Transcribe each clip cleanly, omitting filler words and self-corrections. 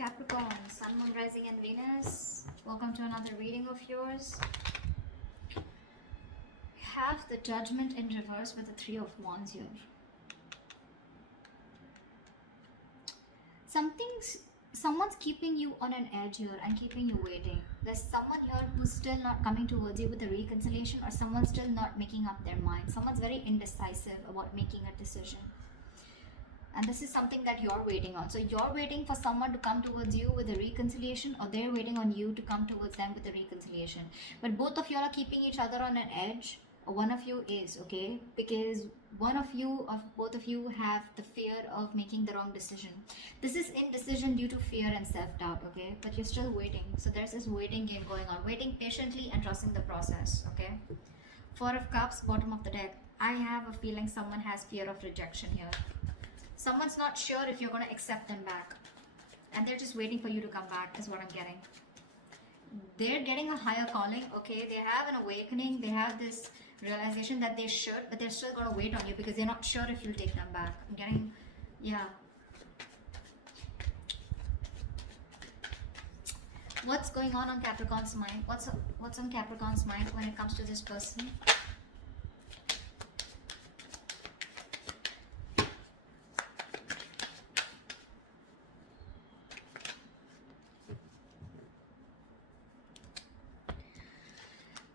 Capricorn, Sun, Moon, Rising and Venus. Welcome to another reading of yours. We have the Judgment in reverse with the Three of Wands here. Someone's keeping you on an edge here and keeping you waiting. There's someone here who's still not coming towards you with a reconciliation, or someone's still not making up their mind. Someone's very indecisive about making a decision. And this is something that you're waiting on. So you're waiting for someone to come towards you with a reconciliation, or they're waiting on you to come towards them with a reconciliation. But both of you are keeping each other on an edge. One of you is, okay? Because both of you have the fear of making the wrong decision. This is indecision due to fear and self-doubt, okay? But you're still waiting. So there's this waiting game going on. Waiting patiently and trusting the process, okay? Four of Cups, bottom of the deck. I have a feeling someone has fear of rejection here. Someone's not sure if you're going to accept them back. And they're just waiting for you to come back, is what I'm getting. They're getting a higher calling, okay? They have an awakening. They have this realization that they should, but they're still going to wait on you because they're not sure if you'll take them back. I'm getting, yeah. What's going on Capricorn's mind? What's on Capricorn's mind when it comes to this person?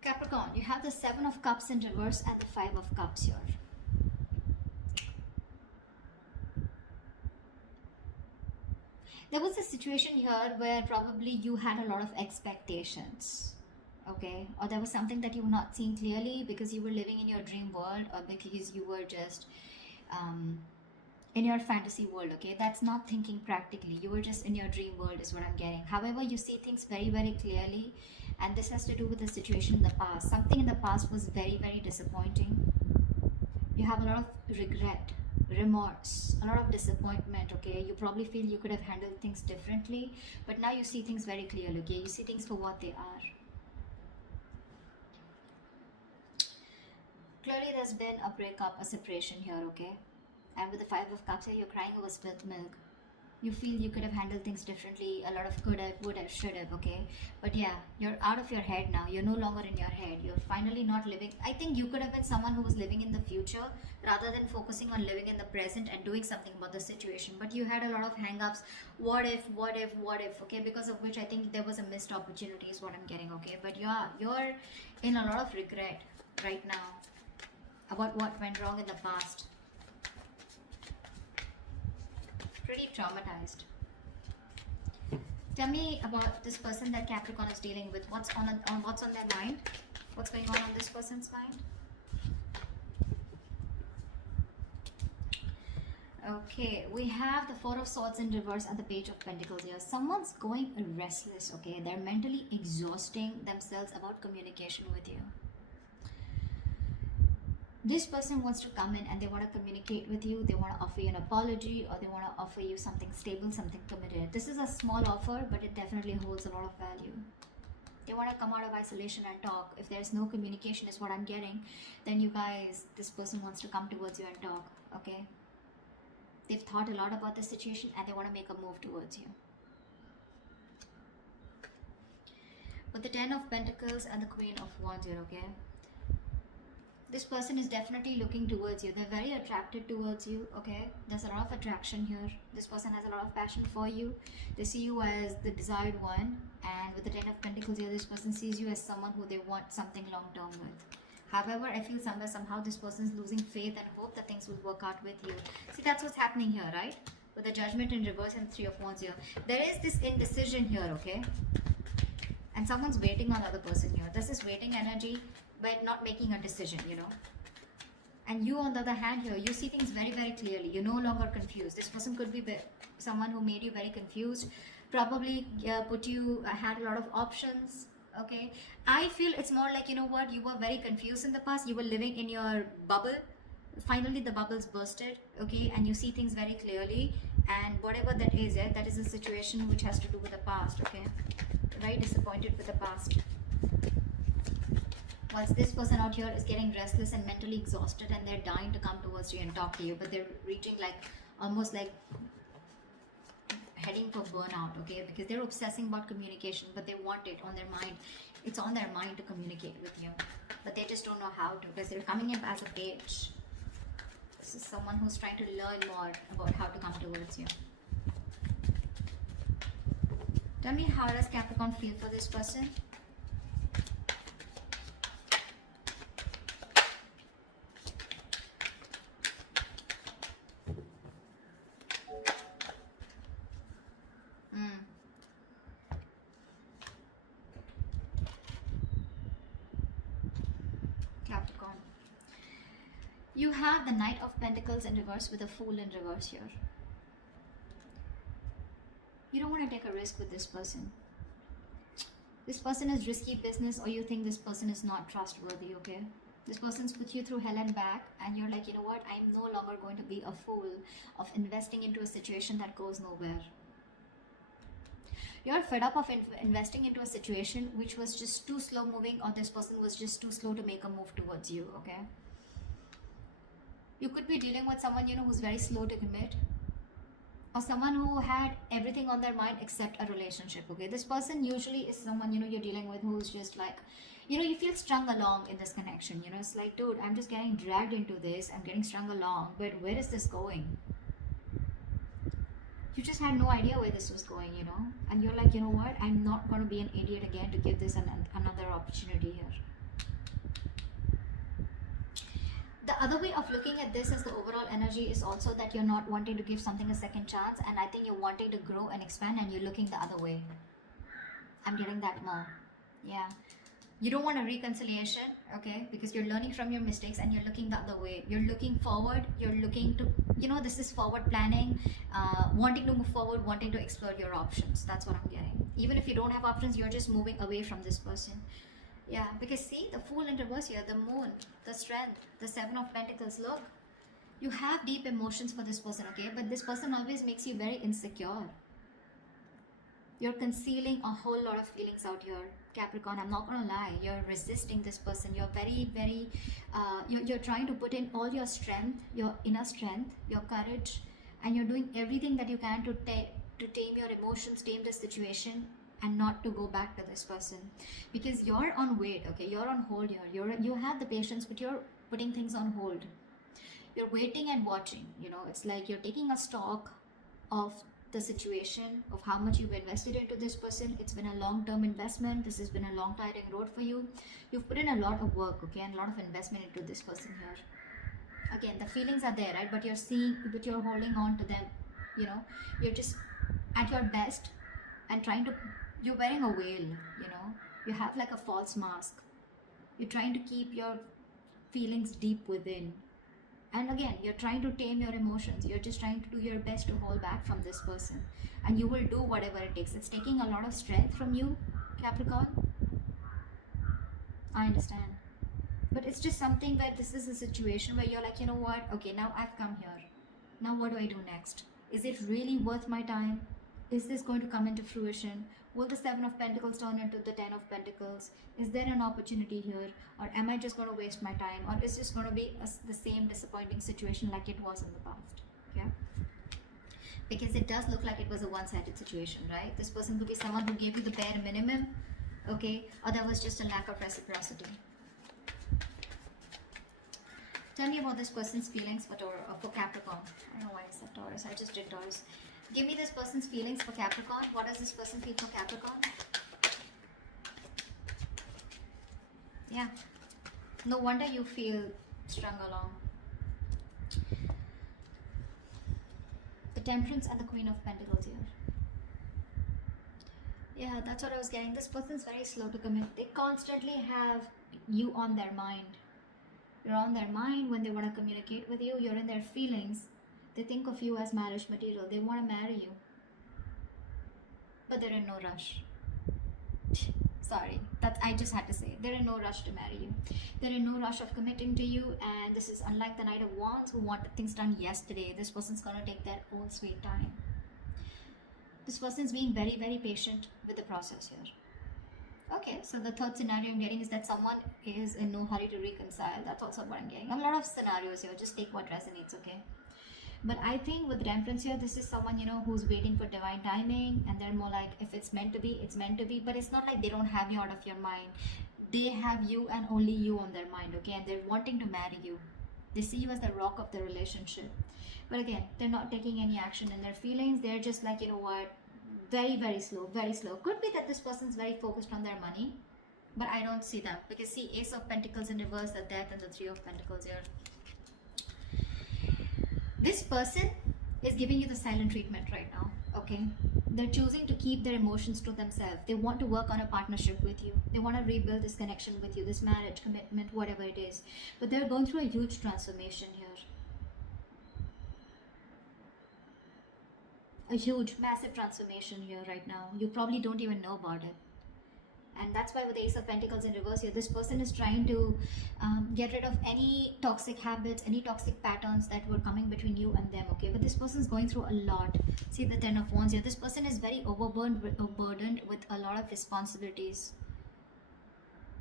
Capricorn, you have the Seven of Cups in reverse and the Five of Cups here. There was a situation here where probably you had a lot of expectations, okay? Or there was something that you were not seeing clearly because you were living in your dream world, or because you were just in your fantasy world, okay? That's not thinking practically. You were just in your dream world is what I'm getting. However, you see things very, very clearly, and this has to do with the situation in the past. Something in the past was very, very disappointing. You have a lot of regret, remorse, a lot of disappointment, okay? You probably feel you could have handled things differently, but now you see things very clearly, okay? You see things for what they are. Clearly there's been a breakup, a separation here, okay? And with the Five of Cups here, you're crying over spilt milk. You feel you could have handled things differently. A lot of could have, would have, should have, okay? But yeah, you're out of your head now. You're no longer in your head. You're finally not living. I think you could have been someone who was living in the future rather than focusing on living in the present and doing something about the situation. But you had a lot of hang-ups. What if, okay? Because of which I think there was a missed opportunity is what I'm getting, okay? But yeah, you're in a lot of regret right now about what went wrong in the past. Pretty traumatized. Tell me about this person that Capricorn is dealing with. What's on their mind? What's going on this person's mind? Okay, we have the Four of Swords in reverse and the Page of Pentacles here. Someone's going restless, okay? They're mentally exhausting themselves about communication with you. This person wants to come in and they want to communicate with you. They want to offer you an apology, or they want to offer you something stable, something committed. This is a small offer, but it definitely holds a lot of value. They want to come out of isolation and talk. If there's no communication is what I'm getting, then you guys, this person wants to come towards you and talk, okay? They've thought a lot about the situation and they want to make a move towards you. With the Ten of Pentacles and the Queen of Wands here, okay? This person is definitely looking towards you. They're very attracted towards you, okay? There's a lot of attraction here. This person has a lot of passion for you. They see you as the desired one. And with the Ten of Pentacles here, this person sees you as someone who they want something long-term with. However, I feel somehow this person is losing faith and hope that things will work out with you. See, that's what's happening here, right? With the Judgment in reverse and Three of Wands here. There is this indecision here, okay? And someone's waiting on the other person here. There's this waiting energy, but not making a decision, you know. And you, on the other hand here, you see things very, very clearly. You're no longer confused. This person could be someone who made you very confused. Probably had a lot of options, okay. I feel it's more like, you know what, you were very confused in the past. You were living in your bubble. Finally, the bubble's bursted, okay. And you see things very clearly. And whatever that is, yeah, that is a situation which has to do with the past, okay. Very disappointed with the past. Whilst this person out here is getting restless and mentally exhausted, and they're dying to come towards you and talk to you, but they're reaching like almost like heading for burnout, okay? Because they're obsessing about communication, but they want it on their mind. It's on their mind to communicate with you, but they just don't know how to, because they're coming in as a page. This is someone who's trying to learn more about how to come towards you. Tell me, how does Capricorn feel for this person? Capricorn. You have the Knight of Pentacles in reverse with the Fool in reverse here. You don't want to take a risk with this person. This person is risky business, or you think this person is not trustworthy, okay? This person's put you through hell and back, and you're like, you know what? I'm no longer going to be a fool of investing into a situation that goes nowhere. You're fed up of investing into a situation which was just too slow moving, or this person was just too slow to make a move towards you, okay? You could be dealing with someone, you know, who's very slow to commit, or someone who had everything on their mind except a relationship, okay? This person usually is someone, you know, you're dealing with who's just like, you know, you feel strung along in this connection, you know? It's like, dude, I'm just getting dragged into this, I'm getting strung along, but where is this going? You just had no idea where this was going, you know? And you're like, you know what? I'm not going to be an idiot again to give this another opportunity here. The other way of looking at this as the overall energy is also that you're not wanting to give something a second chance, and I think you're wanting to grow and expand, and you're looking the other way. I'm getting that more. Yeah. You don't want a reconciliation, okay? Because you're learning from your mistakes and you're looking the other way. You're looking forward. You're looking to, you know, this is forward planning, wanting to move forward, wanting to explore your options. That's what I'm getting. Even if you don't have options, you're just moving away from this person. Yeah, because see, the Fool in reverse here, the Moon, the Strength, the Seven of Pentacles. Look, you have deep emotions for this person, okay? But this person always makes you very insecure. You're concealing a whole lot of feelings out here, Capricorn. I'm not gonna lie. You're resisting this person. You're very, you're trying to put in all your strength, your inner strength, your courage, and you're doing everything that you can to tame your emotions, tame the situation, and not to go back to this person, because you're on wait, okay? You're on hold here. You have the patience, but you're putting things on hold. You're waiting and watching, you know? It's like you're taking a stock of the situation, of how much you've invested into this person. It's been a long-term investment. This has been a long tiring road for you. You've put in a lot of work, okay, and a lot of investment into this person here. Again, the feelings are there, right? But you're holding on to them, you know? You're just at your best and you're wearing a veil, you know? You have like a false mask. You're trying to keep your feelings deep within. And again, you're trying to tame your emotions. You're just trying to do your best to hold back from this person. And you will do whatever it takes. It's taking a lot of strength from you, Capricorn. I understand. But it's just something where this is a situation where you're like, you know what? Okay, now I've come here. Now what do I do next? Is it really worth my time? Is this going to come into fruition? Will the Seven of Pentacles turn into the Ten of Pentacles? Is there an opportunity here? Or am I just going to waste my time? Or is this going to be the same disappointing situation like it was in the past? Yeah? Because it does look like it was a one-sided situation, right? This person could be someone who gave you the bare minimum, okay? Or there was just a lack of reciprocity. Tell me about this person's feelings for Capricorn. I don't know why I said Taurus. I just did Taurus. Give me this person's feelings for Capricorn. What does this person feel for Capricorn? Yeah. No wonder you feel strung along. The Temperance and the Queen of Pentacles here. Yeah, that's what I was getting. This person's very slow to commit. They constantly have you on their mind. You're on their mind when they want to communicate with you. You're in their feelings. They think of you as marriage material. They want to marry you. But they're in no rush. Sorry, I just had to say. They're in no rush to marry you. They're in no rush of committing to you. And this is unlike the Knight of Wands who wanted things done yesterday. This person's going to take their own sweet time. This person's being very, very patient with the process here. Okay, so the third scenario I'm getting is that someone is in no hurry to reconcile. That's also what I'm getting. A lot of scenarios here. Just take what resonates, okay? But I think with Temperance here, this is someone, you know, who's waiting for divine timing, and they're more like, if it's meant to be, it's meant to be. But it's not like they don't have you out of your mind. They have you and only you on their mind, okay? And they're wanting to marry you. They see you as the rock of the relationship. But again, they're not taking any action in their feelings. They're just like, you know what, very, very slow, very slow. Could be that this person's very focused on their money, but I don't see that. Because see, Ace of Pentacles in reverse, the Death, and the Three of Pentacles here. This person is giving you the silent treatment right now, okay? They're choosing to keep their emotions to themselves. They want to work on a partnership with you. They want to rebuild this connection with you, this marriage, commitment, whatever it is. But they're going through a huge transformation here. A huge, massive transformation here right now. You probably don't even know about it. And that's why with the Ace of Pentacles in reverse here, this person is trying to get rid of any toxic habits, any toxic patterns that were coming between you and them, okay? But this person is going through a lot. See the Ten of Wands here. This person is very overburdened with a lot of responsibilities.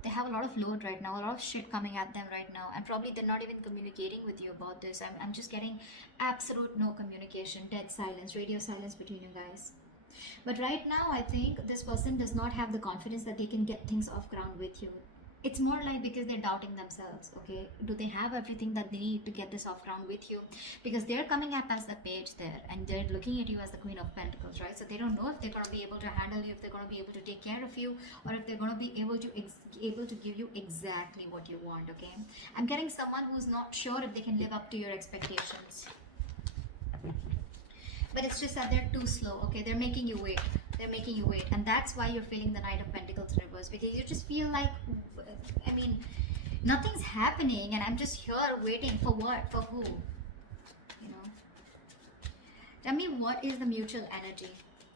They have a lot of load right now, a lot of shit coming at them right now, and probably they're not even communicating with you about this. I'm just getting absolute no communication, dead silence, radio silence between you guys. But right now, I think this person does not have the confidence that they can get things off ground with you. It's more like because they're doubting themselves, okay? Do they have everything that they need to get this off ground with you? Because they're coming up as the Page there, and they're looking at you as the Queen of Pentacles, right? So they don't know if they're going to be able to handle you, if they're going to be able to take care of you, or if they're going to be able to give you exactly what you want, okay? I'm getting someone who's not sure if they can live up to your expectations. But it's just that they're too slow, okay? They're making you wait. They're making you wait. And that's why you're feeling the Knight of Pentacles reverse. Because you just feel like, I mean, nothing's happening. And I'm just here waiting for what? For who? You know? Tell me, what is the mutual energy?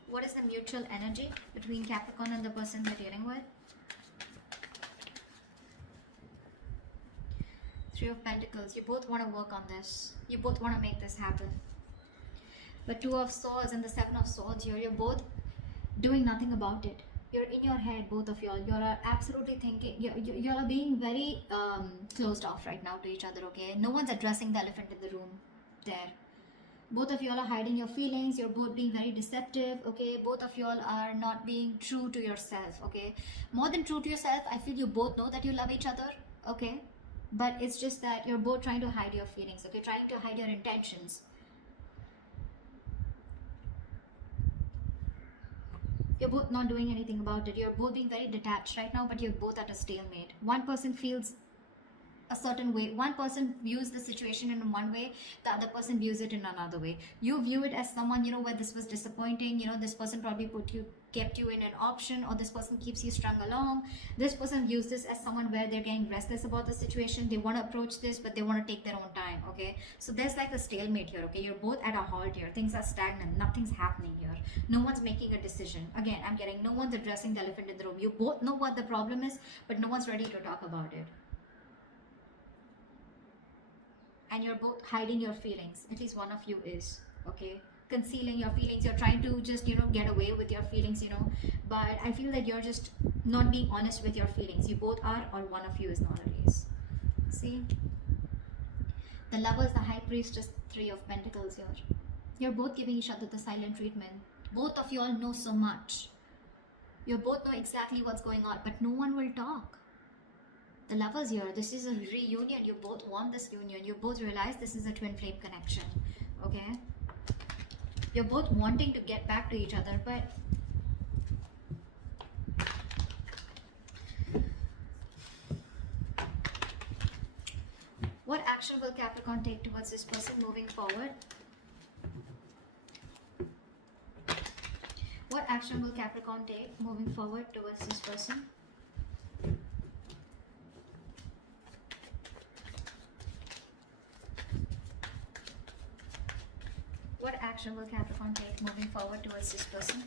What is the mutual energy between Capricorn and the person they're dealing with? Three of Pentacles. You both want to work on this. You both want to make this happen. But Two of Swords and the Seven of Swords here, you're both doing nothing about it. You're in your head, both of y'all. You're absolutely thinking, you're being very closed off right now to each other, okay? No one's addressing the elephant in the room there. Both of y'all are hiding your feelings. You're both being very deceptive, okay? Both of y'all are not being true to yourself, okay? More than true to yourself, I feel you both know that you love each other, okay? But it's just that you're both trying to hide your feelings, okay? Trying to hide your intentions. You're both not doing anything about it. You're both being very detached right now, but you're both at a stalemate. One person feels a certain way. One person views the situation in one way, the other person views it in another way. You view it as someone, you know, where this was disappointing, you know, this person probably kept you in an option, or this person keeps you strung along. This person views this as someone where they're getting restless about the situation. They want to approach this, but they want to take their own time, okay? So there's like a stalemate here, okay? You're both at a halt here. Things are stagnant. Nothing's happening here. No one's making a decision. Again, I'm getting no one's addressing the elephant in the room. You both know what the problem is, but no one's ready to talk about it. And you're both hiding your feelings. At least one of you is, okay? Concealing your feelings. You're trying to just, you know, get away with your feelings, you know. But I feel that you're just not being honest with your feelings. You both are, or one of you is not at least. See? The Lovers, the High Priestess, Three of Pentacles here. You're both giving each other the silent treatment. Both of you all know so much. You both know exactly what's going on, but no one will talk. The Lovers here, this is a reunion. You both want this union. You both realize this is a twin flame connection, okay? You're both wanting to get back to each other, but what action will Capricorn take towards this person moving forward? What action will Capricorn take moving forward towards this person? What action will Capricorn take moving forward towards this person?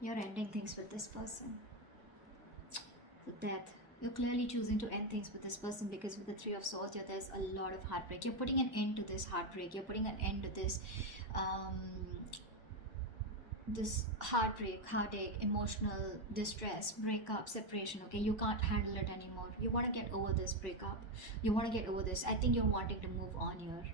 You're ending things with this person. The Death. You're clearly choosing to end things with this person, because with the Three of Swords here, there's a lot of heartbreak. You're putting an end to this heartbreak. You're putting an end to this this heartbreak, heartache, emotional distress, breakup, separation. Okay, you can't handle it anymore. You want to get over this breakup. You want to get over this. I think you're wanting to move on here.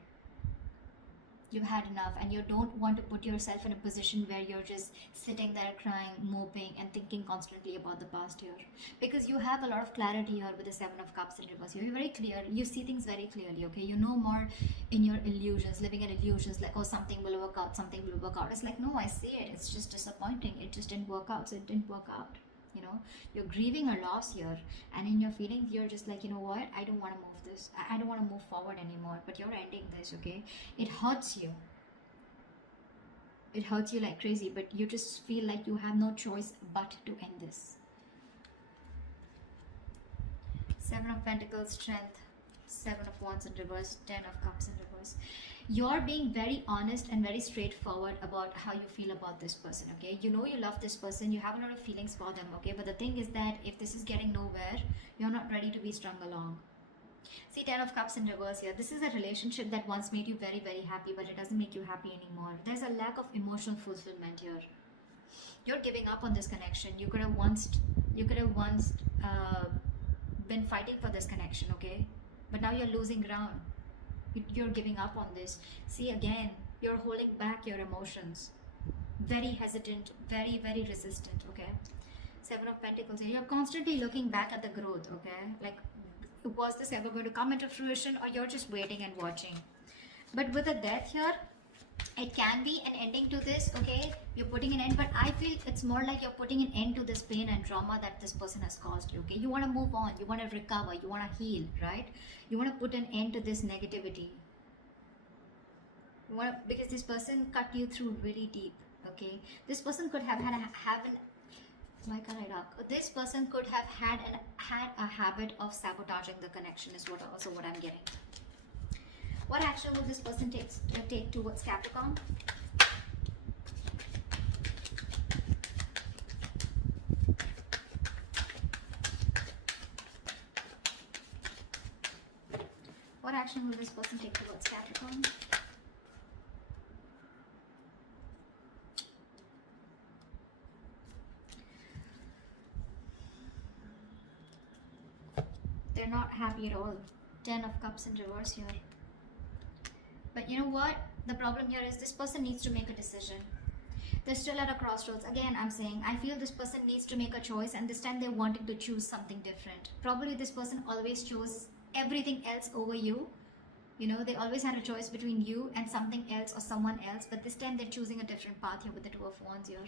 You've had enough, and you don't want to put yourself in a position where you're just sitting there crying, moping, and thinking constantly about the past year, because you have a lot of clarity here with the Seven of Cups in reverse. You're very clear, you see things very clearly. Okay, you know more in your illusions, living in illusions, like, oh, something will work out, something will work out. It's like, no, I see it, it's just disappointing, it just didn't work out, so it didn't work out. You know, you're grieving a loss here, and in your feelings you're just like, you know what, I don't want to move this, I don't want to move forward anymore, but you're ending this. Okay, it hurts you, it hurts you like crazy, but you just feel like you have no choice but to end this. Seven of Pentacles, Strength, Seven of Wands in reverse, Ten of Cups in reverse. You're being very honest and very straightforward about how you feel about this person. Okay, you know you love this person, you have a lot of feelings for them. Okay, but the thing is that if this is getting nowhere, you're not ready to be strung along. See, Ten of Cups in reverse here. This is a relationship that once made you very, very happy, but it doesn't make you happy anymore. There's a lack of emotional fulfillment here. You're giving up on this connection. You could have once been fighting for this connection. Okay, but now you're losing ground. You're giving up on this. See, again, you're holding back your emotions. Very hesitant, very, very resistant. Okay, Seven of Pentacles. You're constantly looking back at the growth. Okay, like, was this ever going to come into fruition, or you're just waiting and watching? But with a death here, it can be an ending to this. Okay, you're putting an end, but I feel it's more like you're putting an end to this pain and trauma that this person has caused you. Okay, you want to move on, you want to recover, you want to heal, right? You want to put an end to this negativity. You want to, because this person cut you through really deep. Okay, this person could have had an why can't I talk? This person could have had a habit of sabotaging the connection, is what I'm getting. What action will this person take towards Capricorn? What action will this person take towards Capricorn? They're not happy at all. Ten of Cups in reverse here. But you know what? The problem here is this person needs to make a decision. They're still at a crossroads. Again, I'm saying, I feel this person needs to make a choice, and this time they're wanting to choose something different. Probably this person always chose everything else over you. You know, they always had a choice between you and something else or someone else, but this time they're choosing a different path here with the Two of Wands here.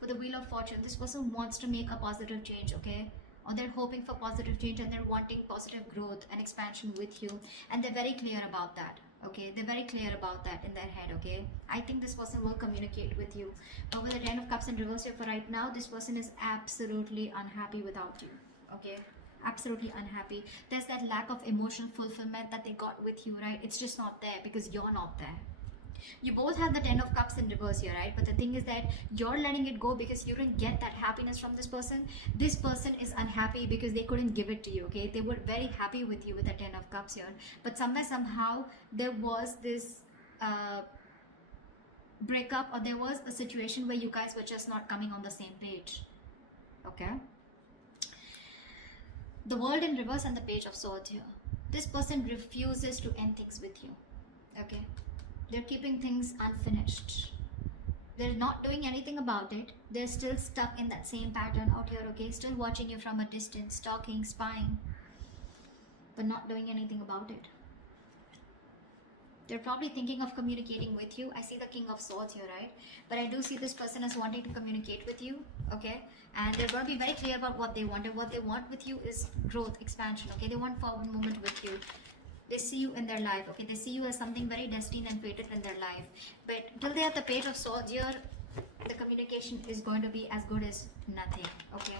With the Wheel of Fortune, this person wants to make a positive change. Okay, or they're hoping for positive change, and they're wanting positive growth and expansion with you, and they're very clear about that. Okay, they're very clear about that in their head. Okay, I think this person will communicate with you, but with the Ten of Cups in reverse here, for right now this person is absolutely unhappy without you. Okay, absolutely unhappy. There's that lack of emotional fulfillment that they got with you, right? It's just not there because you're not there. You both have the Ten of Cups in reverse here, right? But the thing is that you're letting it go because you didn't get that happiness from this person. This person is unhappy because they couldn't give it to you. Okay, they were very happy with you with the Ten of Cups here, but somehow there was this breakup, or there was a situation where you guys were just not coming on the same page. Okay, the World in reverse and the Page of Swords here. This person refuses to end things with you. Okay, they're keeping things unfinished. They're not doing anything about it. They're still stuck in that same pattern out here. Okay, still watching you from a distance, stalking, spying, but not doing anything about it. They're probably thinking of communicating with you. I see the King of Swords here, right? But I do see this person as wanting to communicate with you. Okay, and they're going to be very clear about what they want, and what they want with you is growth, expansion. Okay, they want forward movement with you. They see you in their life. Okay, they see you as something very destined and fated in their life. But till they have the Page of Swords here, the communication is going to be as good as nothing. Okay,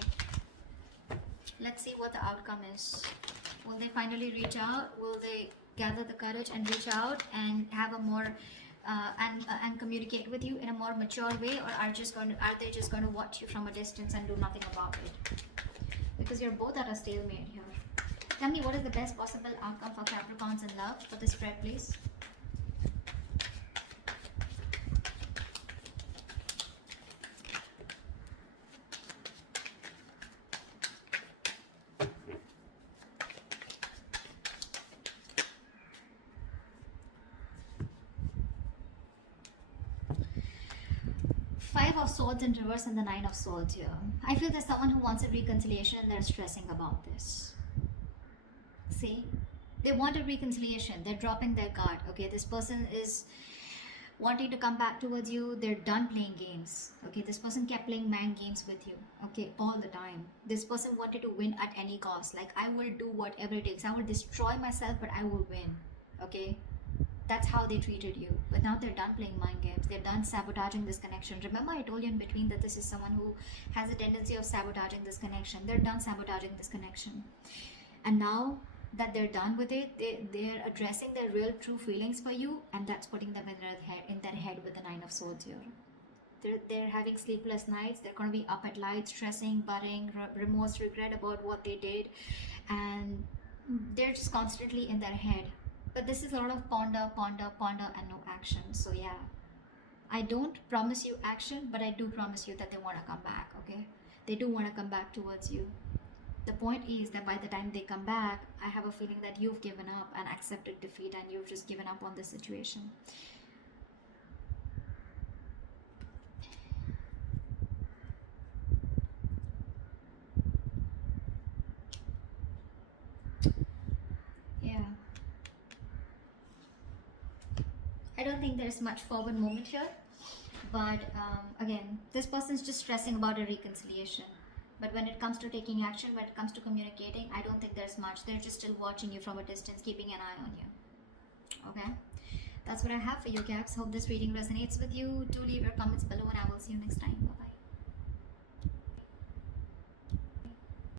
let's see what the outcome is. Will they finally reach out? Will they gather the courage and reach out and have a more and communicate with you in a more mature way, or are they just going to watch you from a distance and do nothing about it? Because you're both at a stalemate here. Tell me, what is the best possible outcome for Capricorns in love for this spread, please? Five of Swords in reverse and the Nine of Swords here. I feel there's someone who wants a reconciliation and they're stressing about this. See? They want a reconciliation. They're dropping their guard. Okay, this person is wanting to come back towards you. They're done playing games. Okay, this person kept playing mind games with you. Okay, all the time. This person wanted to win at any cost. Like, I will do whatever it takes. I will destroy myself, but I will win. Okay, that's how they treated you. But now they're done playing mind games. They're done sabotaging this connection. Remember, I told you in between that this is someone who has a tendency of sabotaging this connection. They're done sabotaging this connection. And now that they're done with it, they're addressing their real true feelings for you, and that's putting them in their head with the Nine of Swords here. They're having sleepless nights. They're going to be up at night, stressing, worrying, remorse, regret about what they did, and they're just constantly in their head. But this is a lot of ponder, ponder, ponder, and no action. So yeah, I don't promise you action, but I do promise you that they want to come back. Okay, they do want to come back towards you. The point is that by the time they come back, I have a feeling that you've given up and accepted defeat, and you've just given up on the situation. Yeah. I don't think there's much forward movement here. But again, this person's just stressing about a reconciliation. But when it comes to taking action, when it comes to communicating, I don't think there's much. They're just still watching you from a distance, keeping an eye on you. Okay? That's what I have for you, Caps. Hope this reading resonates with you. Do leave your comments below, and I will see you next time. Bye-bye.